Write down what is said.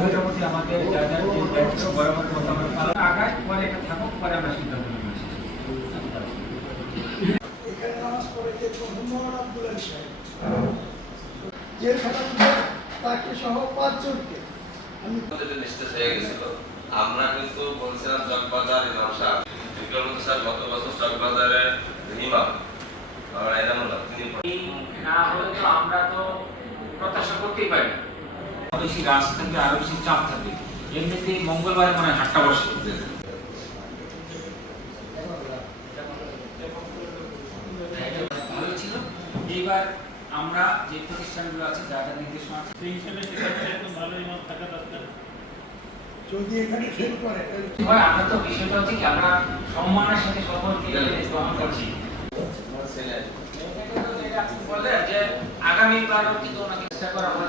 মোটামুটি আমাদের যা যা যে দায়িত্ব বরাবর মতো আমরা পালন আগায় পরে এটা থাকুক পরে আমরা সিদ্ধান্ত নেব। এখানে নামাজ যে মোহাম্মদ আব্দুল সাহেব যে তাকে সহ পাঁচজনকে আমি হয়ে গেছিল আমরা কিন্তু বলছিলাম চকবাজার ইমাম সাহেব। বিক্রমত স্যার গত বছর চকবাজারের ইমাম। আমরা এনামুল্লাহ তিনি না হলে তো আমরা তো প্রত্যাশা করতেই পারি না। বেশি রাজ থাকবে আরও বেশি চাপ থাকবে। এমনিতেই মঙ্গলবারে মানে হাটটা বসে। এইবার আমরা যে প্রতিষ্ঠানগুলো আছে যা যা নির্দেশনা আছে। সেই হিসেবে সেখানে একটম ভালো ইমাম থাকা দরকার। যদি এখানে ফেল করে তাহলে আমরা তো বিষয়টা হচ্ছে কি আমরা সম্মানের সাথে সকলকে গ্রহণ করছি। বলে যে কিন্তু ওনাকে চেষ্টা করা হয়